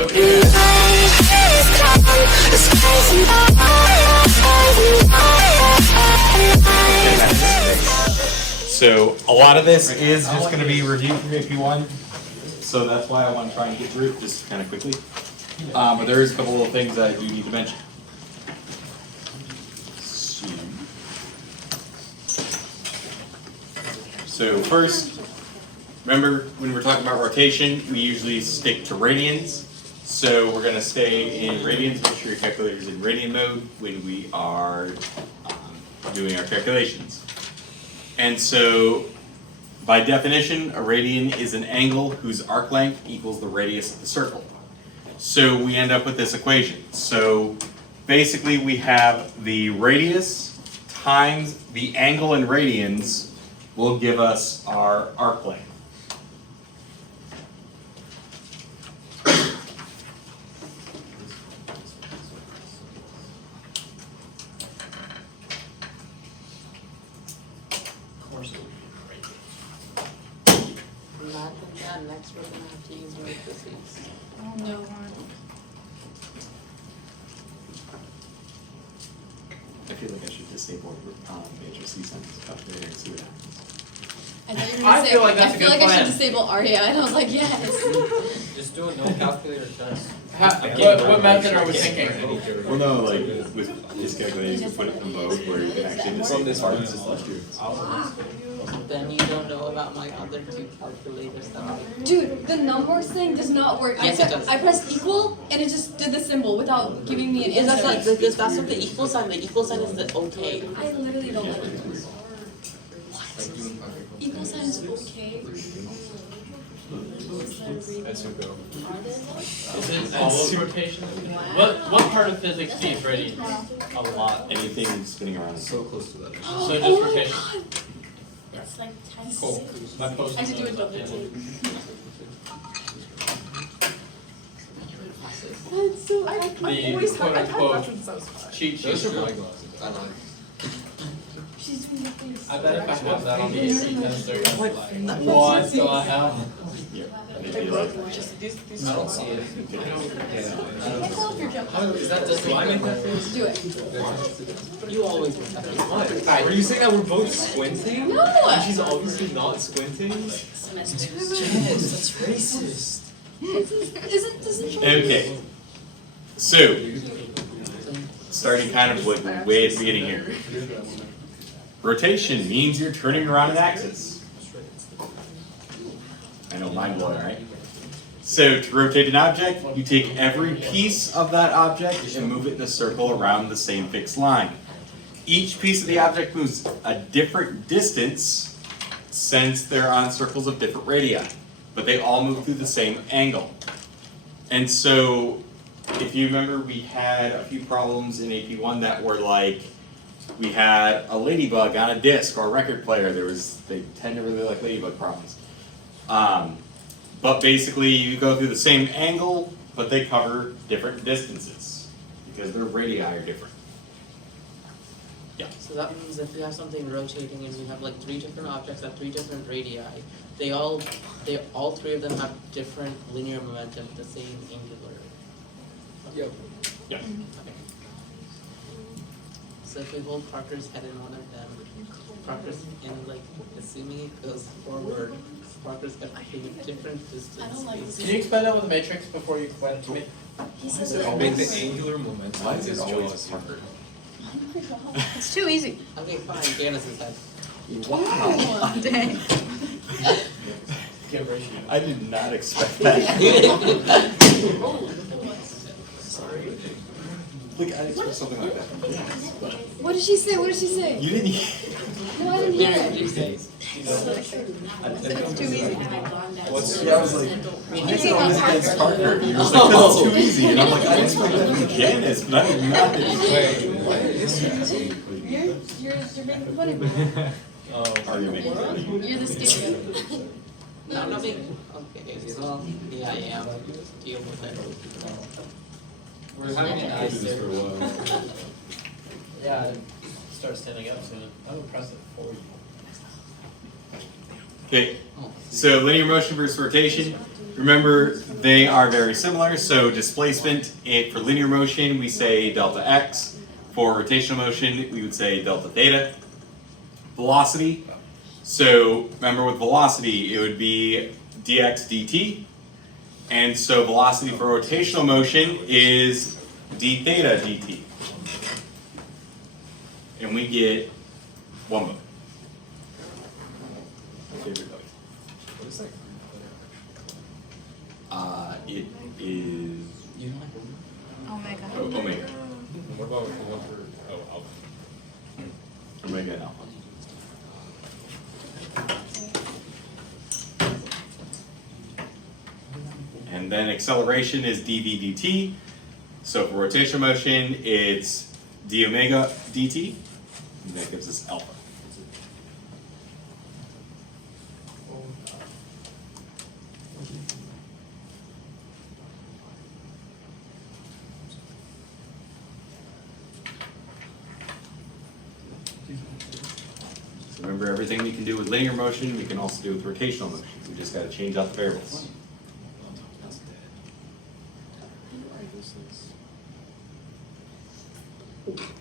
So a lot of this is just going to be reviewed from AP1, so that's why I want to try and get through it just kind of quickly. But there is a couple of things that I do need to mention. So first, remember when we're talking about rotation, we usually stick to radians. So we're going to stay in radians, make sure your calculator is in radian mode when we are doing our calculations. And so, by definition, a radian is an angle whose arc length equals the radius of the circle. So we end up with this equation. So basically we have the radius times the angle in radians will give us our arc length. Next we're going to have to use matrices. Oh no. I feel like I should disable matrices on this calculator and see what happens. I feel like that's a good plan. I feel like I should disable ARIA, and I was like, yes. Just do a no calculator test. What method are we thinking? Well, no, like with this calculator, you can put it in mode where you can actually From this part. Then you don't know about my other two calculators that I... Dude, the numbers thing does not work. Yes, it does. I pressed equal, and it just did the symbol without giving me an Is answer. that's what the equal sign, the equal sign is the okay. I literally don't like it. What? Equal sign is okay? That's who go. Is it almost rotation? What part of physics do you use radians? A lot. Anything spinning around. So close to that. So just Oh my rotation. god! That's like 10 Cool. My post I should do it double is too. That's so the quote unquote cheat sheet. Those are my glasses. I like. She's doing the face. I bet if I have that on the AC test, they're gonna be like, what the hell? Yeah. I don't see it. Can't tell if you're jumping. Is that just do I make that face? Do it. You always make that. What? Were you saying that we're both squinting? No! And she's obviously not squinting? Yes, that's racist. Isn't Okay. So, starting kind of like way at the beginning here. Rotation means you're turning around an axis. I know, mind blowing, right? So to rotate an object, you take every piece of that object and move it in a circle around the same fixed line. Each piece of the object moves a different distance since they're on circles of different radii, but they all move through the same angle. And so, if you remember, we had a few problems in AP1 that were like, we had a ladybug on a disc or a record player. They tend to really like ladybug problems. But basically, you go through the same angle, but they cover different distances because their radii are different. Yeah. So that means if you have something rotating and you have like 3 different objects at 3 different radii, all 3 of them have different linear momentum, the same angular. Yep. Yeah. Okay. So if we hold Parker's head in one of them, Parker's in like, assuming it goes forward, Parker's got a different distance. I don't like this. Can you explain that with a matrix before you explain it to me? He Why says is it it Make always- the angular momentum. Why is it his always jaws. Parker? Oh my god. It's too easy. Okay, fine, Janice's head. Wow. Dang. Give ratio. I did not expect that. Sorry. Like, I expect something like that. Yes, but What did she say? What did she say? you didn't No, I didn't hear What did you it. say? It's too easy. What's Yeah, I was like, You think I'm against Parker? Parker. And you were like, that's too easy. And I'm like, I expect that from Janice, but I did not. Wait, what is easy? You're making fun of me. Oh, Are you making fun of me? You're the scapegoat. No, I'm not being, okay, well, yeah, I am. Deal with it. we're having an I've been doing this for a while. Yeah, start standing up soon. I'm impressive for you. Okay, so linear motion versus rotation. Remember, they are very similar. So displacement, for linear motion, we say delta x. For rotational motion, we would say delta theta. Velocity. So remember with velocity, it would be dx dt. And so velocity for rotational motion is d theta dt. And we get one vote. My favorite vote. What is that? It is Oh my god. omega. What about the one for alpha? Omega and alpha. And then acceleration is dv dt. So for rotational motion, it's d omega dt. And that gives us alpha. So remember, everything we can do with linear motion, we can also do with rotational motion. We just got to change out the variables.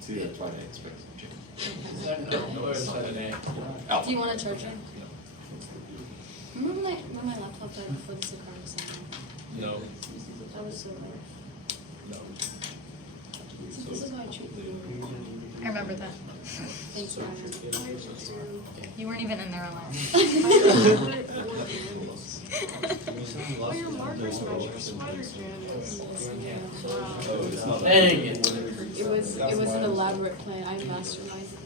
See, that's why I expect some change. Or is that an A? Do Alpha. you want a charger? Remember when my laptop died before the car was on? No. That was so weird. No. So this is how I treat you. I remember that. Thanks, Ryan. You weren't even in there alone. Oh, your marker's got your spider Wow. Dang it. It was an elaborate plan. I masterminded it.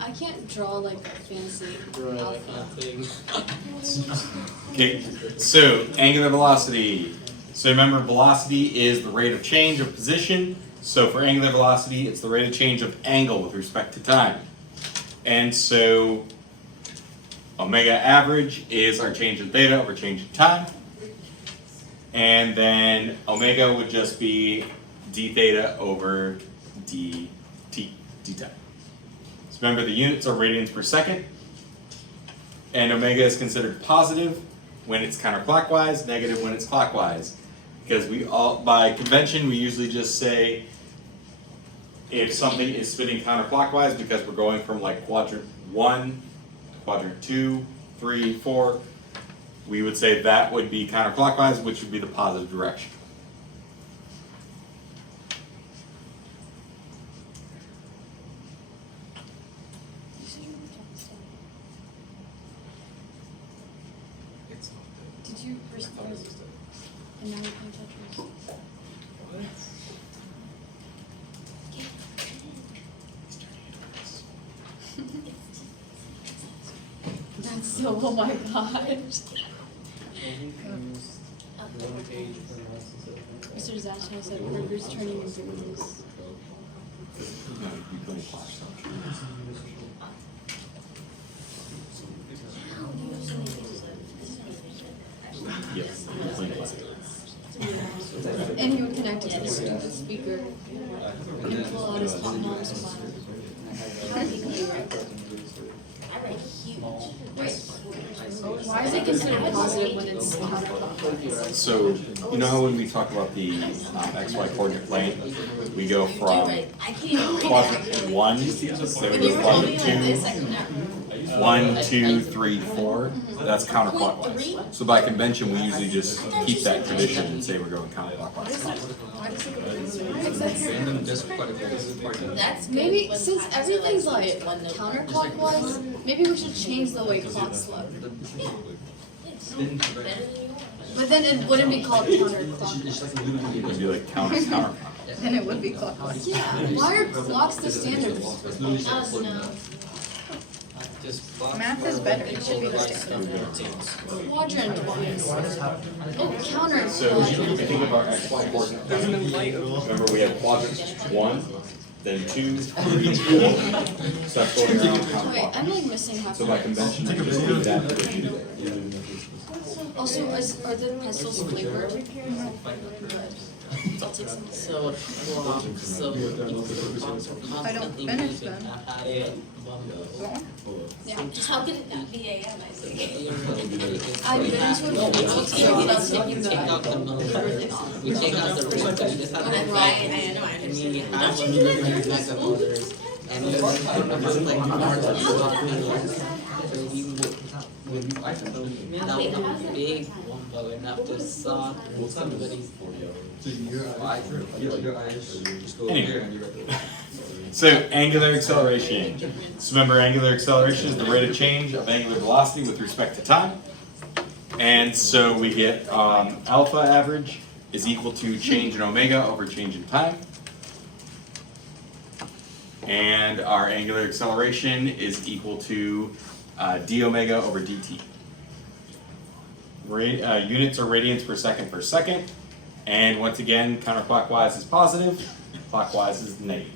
I can't draw like a fancy alpha. Okay, so angular velocity. So remember, velocity is the rate of change of position. So for angular velocity, it's the rate of change of angle with respect to time. And so omega average is our change in theta over change in time. And then omega would just be d theta over dt, d time. So remember, the units are radians per second. And omega is considered positive when it's counterclockwise, negative when it's clockwise. Because we all, by convention, we usually just say if something is spinning counterclockwise, because we're going from like quadrant 1, quadrant 2, 3, 4, we would say that would be counterclockwise, which would be the positive direction. It's not Did you respond? And now we can touch yours. What? That's so, oh my gosh. Mr. Zastrow said burgers turning into moose. No, you put a flash on. Yes, you put a flash. And he would connect it to the stupid speaker and pull out his pop mom's file. Why is it considered positive when it's counterclockwise? So, you know how when we talk about the XY coordinate plane, we go from quadrant 1, so we go quadrant 2, 1, 2, 3, 4, that's counterclockwise. So by convention, we usually just keep that tradition and say we're going counterclockwise. Maybe, since everything's like counterclockwise, maybe we should change the way clocks look. But then it wouldn't be called counterclockwise. It would be like counterclockwise. Then it would be clockwise. Yeah, why are clocks the standard? Math is better. It should be the standard. Quadrant wise. Oh, counter. So if you think of our XY coordinate plane, remember we have quadrant 1, then 2, 3, 4, so that's going around Wait, counterclockwise. I'm like missing half. So by convention, we just leave that tradition there. Also, are the pretzels flavored? So blocks, so blocks are I don't constantly finish moving them. at a bumble. Yeah. How could it not be AM, I think? I've been to a few books, so We that's what you take out the mode, we take out the rate, but we just have the Right, I know, I and we understand. have one mega motors, and we don't know how like parts of the block so we would that one big wumbo enough to saw through somebody's. So angular acceleration. So remember, angular acceleration is the rate of change of angular velocity with respect to time. And so we get alpha average is equal to change in omega over change in time. And our angular acceleration is equal to d omega over dt. Units are radians per second. And once again, counterclockwise is positive, clockwise is negative.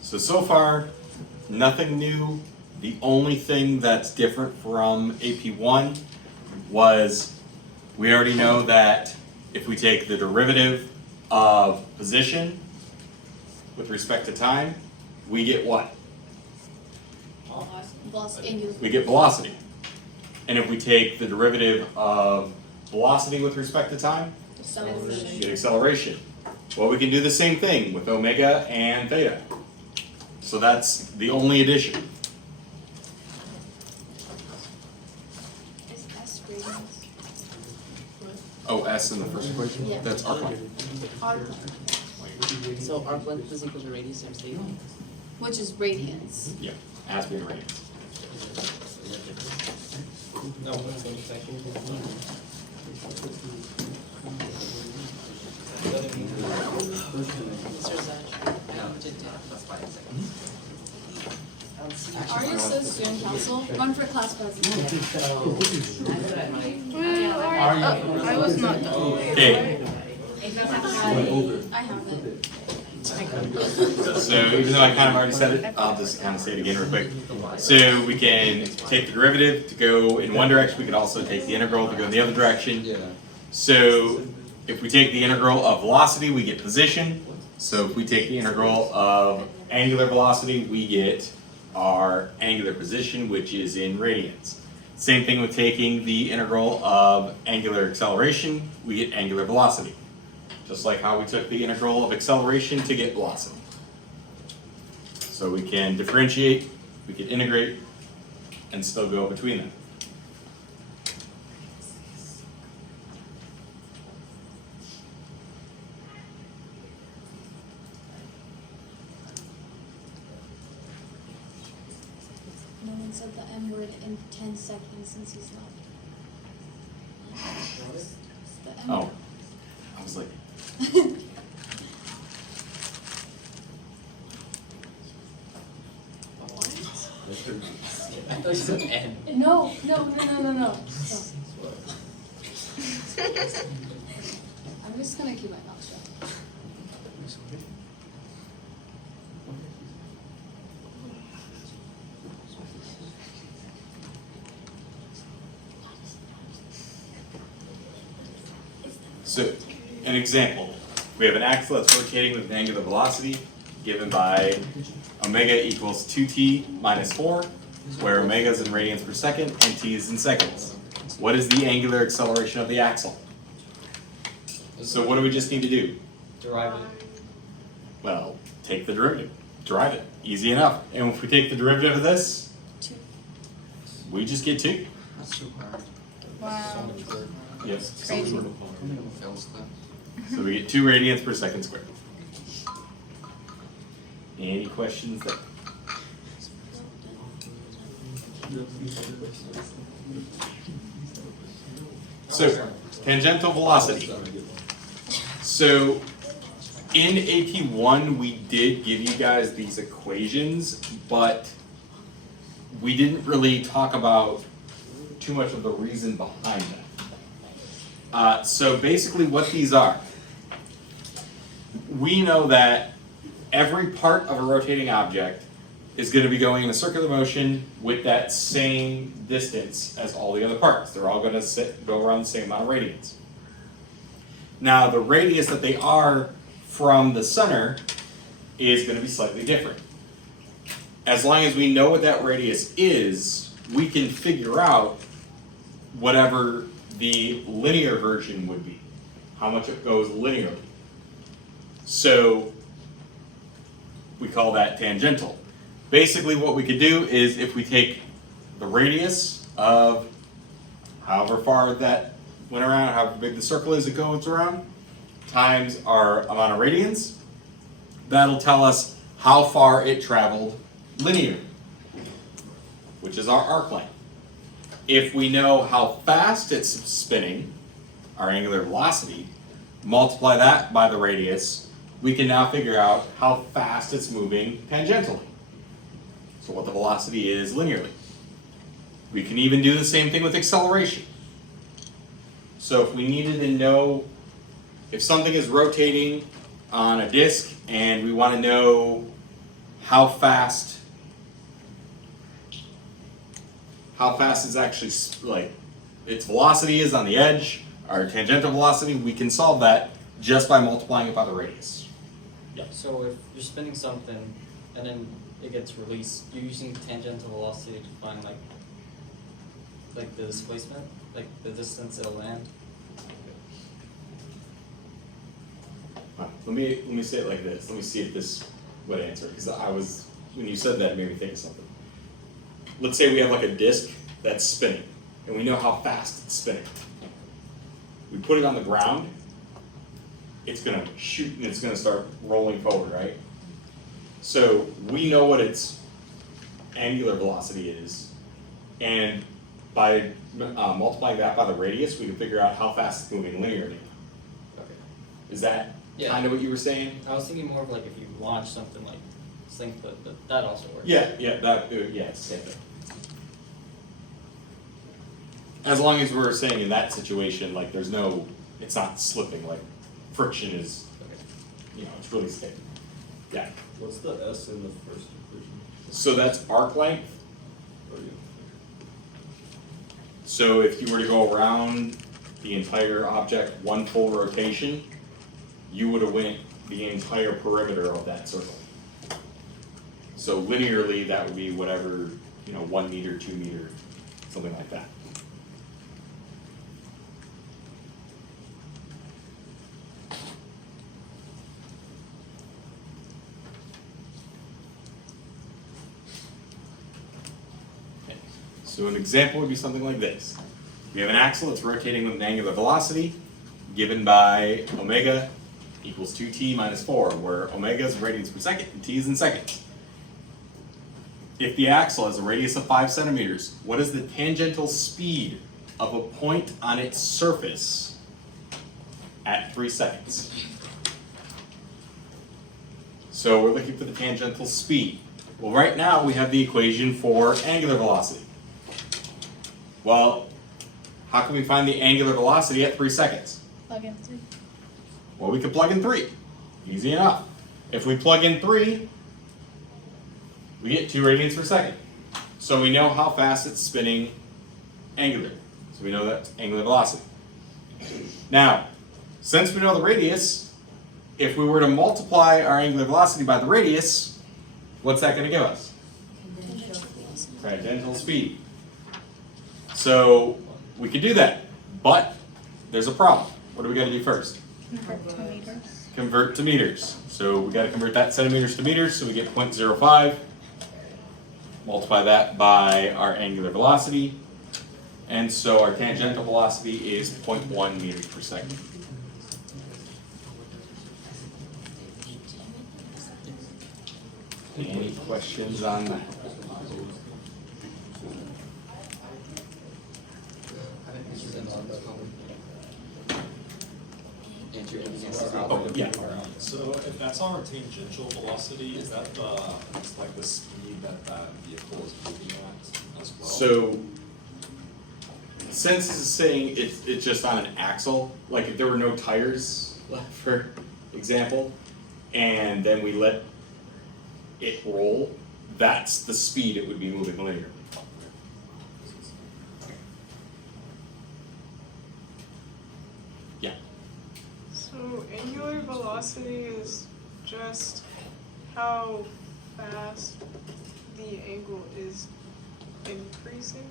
So far, nothing new. The only thing that's different from AP1 was we already know that if we take the derivative of position with respect to time, we get what? We get velocity. And if we take the derivative of velocity with respect to time, we get acceleration. Well, we can do the same thing with omega and theta. So that's the only addition. Is S radians? Oh, S in the first equation? Yeah. That's arc length. Arc length, So arc length is equal to radius times theta. which is radians. Yeah, has been radians. Mr. Zach, Are you still student council? Run for class president. I was not done. Okay, I have it. so even though I kind of already said it, I'll just kind of say it again real quick. So we can take the derivative to go in one direction, we can also take the integral to go in the other direction. So if we take the integral of velocity, we get position. So if we take the integral of angular velocity, we get our angular position, which is in radians. Same thing with taking the integral of angular acceleration, we get angular velocity. Just like how we took the integral of acceleration to get velocity. So we can differentiate, we can integrate, and still go between them. No one said the M word in 10 seconds since he's not. The M Oh, I was like, I thought you said N. No. I'm just gonna keep my mouth shut. so an example. We have an axle that's rotating with an angular velocity given by omega equals 2t minus 4, where omega is in radians per second and t is in seconds. What is the angular acceleration of the axle? So what do we just need to do? Derive it. Well, take the derivative, derive it, easy enough. And if we take the derivative of this, 2. we just get 2. Wow. Yes. Crazy. So we get 2 radians per second squared. Any questions there? So, tangential velocity. So, in AP1, we did give you guys these equations, but we didn't really talk about too much of the reason behind them. So basically what these are, we know that every part of a rotating object is going to be going in a circular motion with that same distance as all the other parts. They're all going to go around the same amount of radians. Now, the radius that they are from the center is going to be slightly different. As long as we know what that radius is, we can figure out whatever the linear version would be, how much it goes linearly. So we call that tangential. Basically what we could do is if we take the radius of however far that went around, however big the circle is it goes around, times our amount of radians, that'll tell us how far it traveled linearly, which is our arc length. If we know how fast it's spinning, our angular velocity, multiply that by the radius, we can now figure out how fast it's moving tangentially. So what the velocity is linearly. We can even do the same thing with acceleration. So if we needed to know if something is rotating on a disk and we want to know how fast it's actually, like, its velocity is on the edge, our tangential velocity, we can solve that just by multiplying it by the radius. So if you're spinning something and then it gets released, you're using tangential velocity to find like the displacement, like the distance it'll land. Let me say it like this. Let me see if this would answer, because when you said that, it made me think of something. Let's say we have like a disk that's spinning, and we know how fast it's spinning. We put it on the ground, it's gonna shoot and it's gonna start rolling forward, right? So we know what its angular velocity is, and by multiplying that by the radius, we can figure out how fast it's moving linearly. Okay. Is that Yeah. kind of what you were saying? I was thinking more of like if you launch something like Sling Foot, but that also works. Yeah, it's same thing. As long as we're saying in that situation, like it's not slipping, like friction is, Okay. it's really steady. Yeah. What's the S in the first equation? So that's arc length. Or you- So if you were to go around the entire object one full rotation, you would have went the entire perimeter of that circle. So linearly, that would be whatever, 1 meter, 2 meter, something like that. Okay. So an example would be something like this. We have an axle that's rotating with an angular velocity given by omega equals 2t minus 4, where omega is radians per second and t is in seconds. If the axle has a radius of 5 centimeters, what is the tangential speed of a point on its surface at 3 seconds? So we're looking for the tangential speed. Well, right now we have the equation for angular velocity. Well, how can we find the angular velocity at 3 seconds? Plug in 3. Well, we can plug in 3. Easy enough. If we plug in 3, we get 2 radians per second. So we know how fast it's spinning angular. So we know that's angular velocity. Now, since we know the radius, if we were to multiply our angular velocity by the radius, what's that going to give us? Tangential speed. So we could do that, but there's a problem. What do we got to do first? Convert to meters. Convert to meters. So we got to convert that centimeters to meters, so we get 0.05. Multiply that by our angular velocity, and so our tangential velocity is 0.1 meters per second. Any questions on that? Oh, yeah. So if that's our tangential velocity, is that the speed that vehicle is moving at as well? So, since this is saying it's just on an axle, like if there were no tires left, for example, and then we let it roll, that's the speed it would be moving linearly. Yeah. So angular velocity is just how fast the angle is increasing?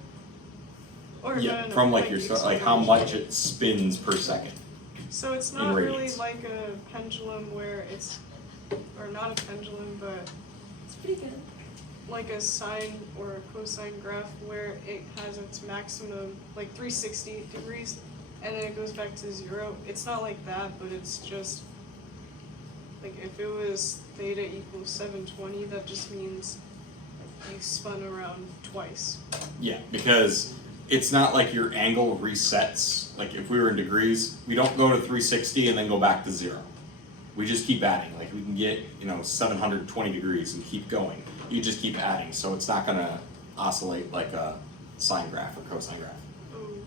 Or Yeah, no, from like like how much it spins per second. So it's in not really radians. like a pendulum where it's, or not a pendulum, but It's pretty good. like a sine or a cosine graph where it has its maximum, like 360 degrees, and then it goes back to 0. It's not like that, but it's just, like if it was theta equals 720, that just means you spun around twice. Yeah, because it's not like your angle resets. Like if we were in degrees, we don't go to 360 and then go back to 0. We just keep adding. Like we can get, 720 degrees and keep going. You just keep adding, so it's not gonna oscillate like a sine graph or cosine graph. Okay.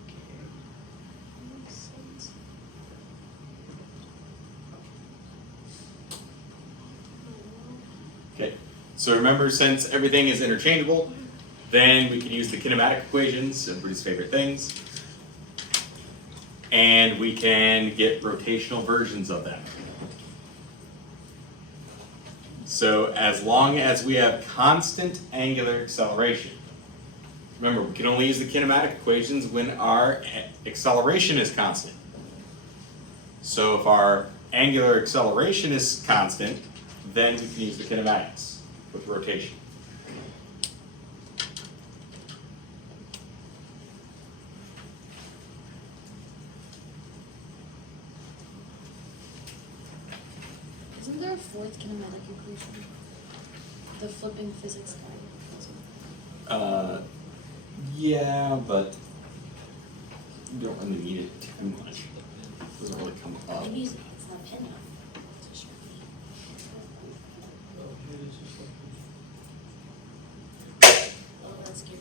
Makes sense. Okay, so remember, since everything is interchangeable, then we can use the kinematic equations, everybody's favorite things, and we can get rotational versions of them. So as long as we have constant angular acceleration, remember, we can only use the kinematic equations when our acceleration is constant. So if our angular acceleration is constant, then we can use the kinematics with rotation. Isn't there a fourth kinematic equation? The flipping physics guy. Yeah, but you don't really need it too much. It doesn't really come up. I'm using it, it's not pen enough. Oh, that's good.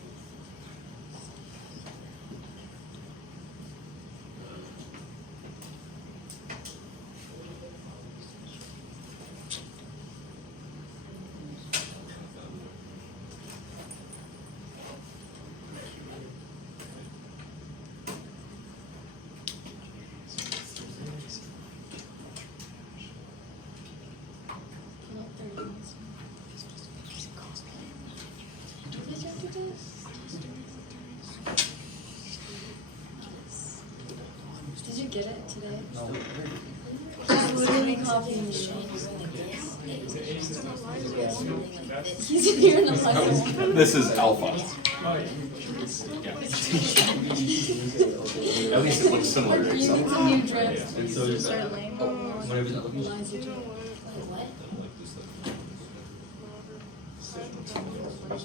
Not 30 minutes. Did you have to do this? Did you get it today? No. I'm literally copying the show. He's here in the library. This is alpha. Yeah. At least it looks similar to You need Excel. a new dress. And so is Start lame. whenever that looking. Liza You know dress. what? What?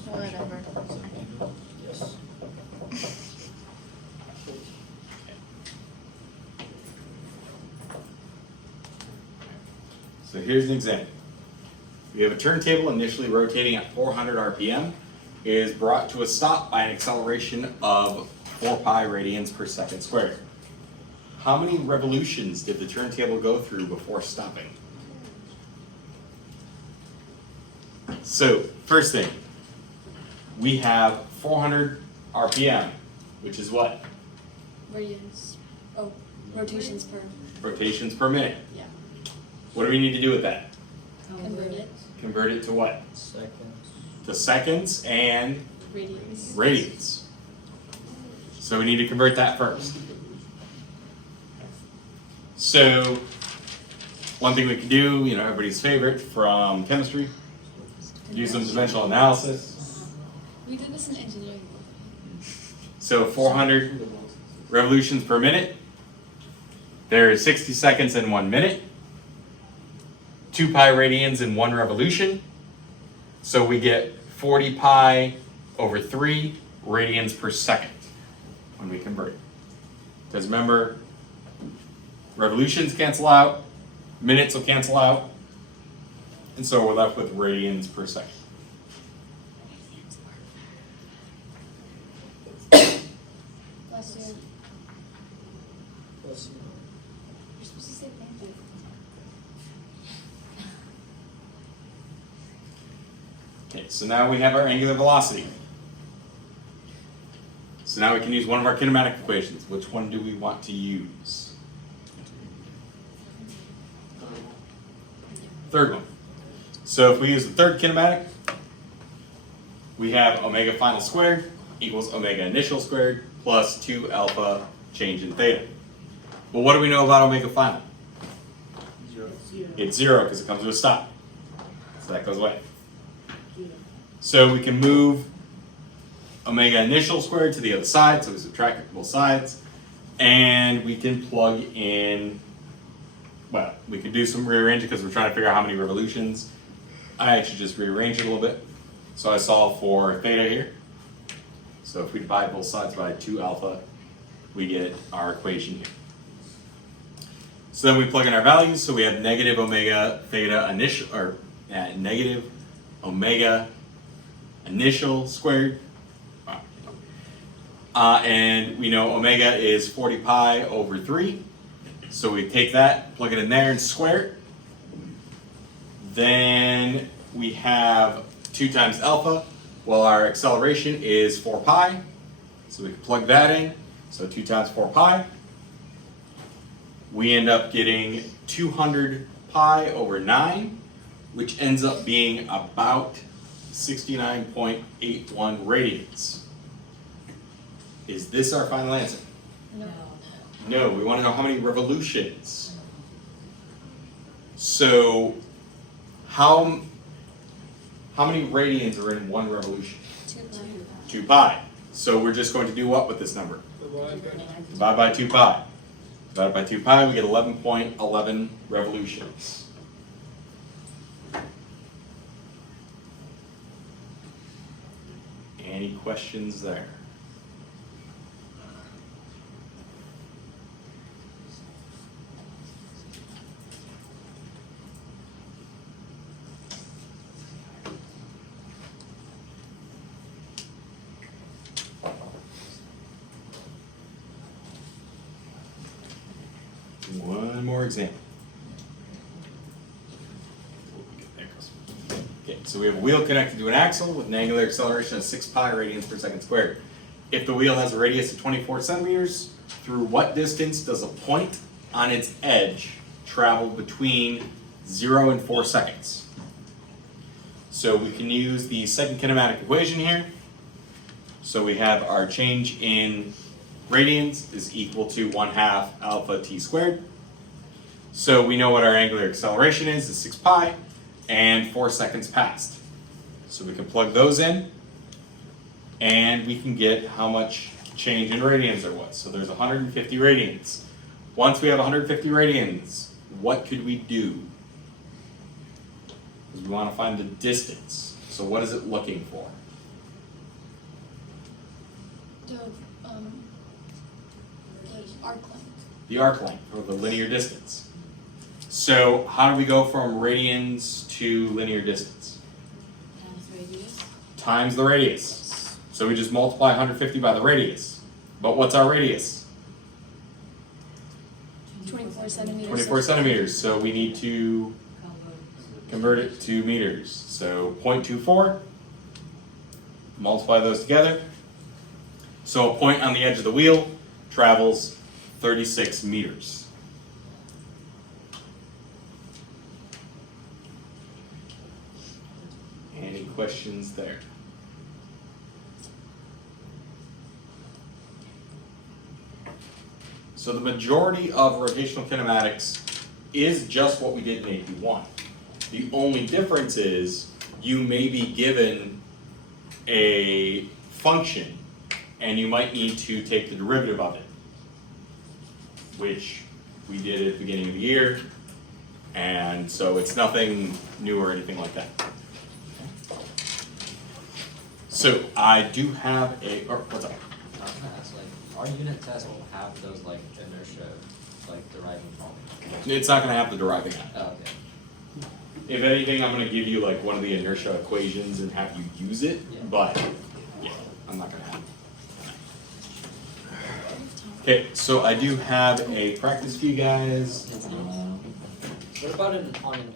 Whatever. Yes. So here's an example. We have a turntable initially rotating at 400 RPM. It is brought to a stop by an acceleration of 4 pi radians per second squared. How many revolutions did the turntable go through before stopping? So, first thing, we have 400 RPM, which is what? Radians. Oh, rotations per. Rotations per minute. Yeah. What do we need to do with that? Convert it. Convert it to what? Seconds. To seconds and Radians. radians. So we need to convert that first. So one thing we can do, everybody's favorite from chemistry, do some dimensional analysis. We did this in engineering. So 400 revolutions per minute. There is 60 seconds in 1 minute. 2 pi radians in 1 revolution. So we get 40 pi over 3 radians per second when we convert it. Because remember, revolutions cancel out, minutes will cancel out, and so we're left with radians per second. Last year. Plus, You're supposed to say thank you. Okay, so now we have our angular velocity. So now we can use one of our kinematic equations. Which one do we want to use? Third one. So if we use the third kinematic, we have omega final squared equals omega initial squared plus 2 alpha change in theta. Well, what do we know about omega final? It's 0 because it comes to a stop. So that goes away. So we can move omega initial squared to the other side, so we subtract both sides, and we can plug in, well, we could do some rearranging because we're trying to figure out how many revolutions. I actually just rearrange it a little bit. So I solve for theta here. So if we divide both sides by 2 alpha, we get our equation here. So then we plug in our values, so we have negative omega theta initial, or negative omega initial squared. And we know omega is 40 pi over 3. So we take that, plug it in there and square it. Then we have 2 times alpha. Well, our acceleration is 4 pi. So we can plug that in. So 2 times 4 pi. We end up getting 200 pi over 9, which ends up being about 69.81 radians. Is this our final answer? No. No, we want to know how many revolutions. So, how many radians are in 1 revolution? 2 pi. So we're just going to do what with this number? Divide by 2 pi. Divided by 2 pi, we get 11.11 revolutions. Any questions there? One more example. Okay, so we have a wheel connected to an axle with an angular acceleration of 6 pi radians per second squared. If the wheel has a radius of 24 centimeters, through what distance does a point on its edge travel between 0 and 4 seconds? So we can use the second kinematic equation here. So we have our change in radians is equal to 1/2 alpha t squared. So we know what our angular acceleration is 6 pi, and 4 seconds passed. So we can plug those in, and we can get how much change in radians there was. So there's 150 radians. Once we have 150 radians, what could we do? Because we want to find the distance. So what is it looking for? The arc length. The arc length, or the linear distance. So how do we go from radians to linear distance? Times the radius. So we just multiply 150 by the radius. But what's our radius? 24 centimeters. 24 centimeters. So we need to convert it to meters. So 0.24. Multiply those together. So a point on the edge of the wheel travels 36 meters. Any questions there? So the majority of rotational kinematics is just what we did in AP1. The only difference is you may be given a function and you might need to take the derivative of it, which we did at the beginning of the year, and so it's nothing new or anything like that. So I do have a, or what's up? I was gonna ask, like, our unit test will have those, like, inertia, like, deriving from. It's not going to have the deriving on it. Oh, okay. If anything, I'm going to give you like one of the inertia equations and have you use it, Yeah. but yeah, I'm not going to have it. Okay, so I do have a practice for you guys. What about on an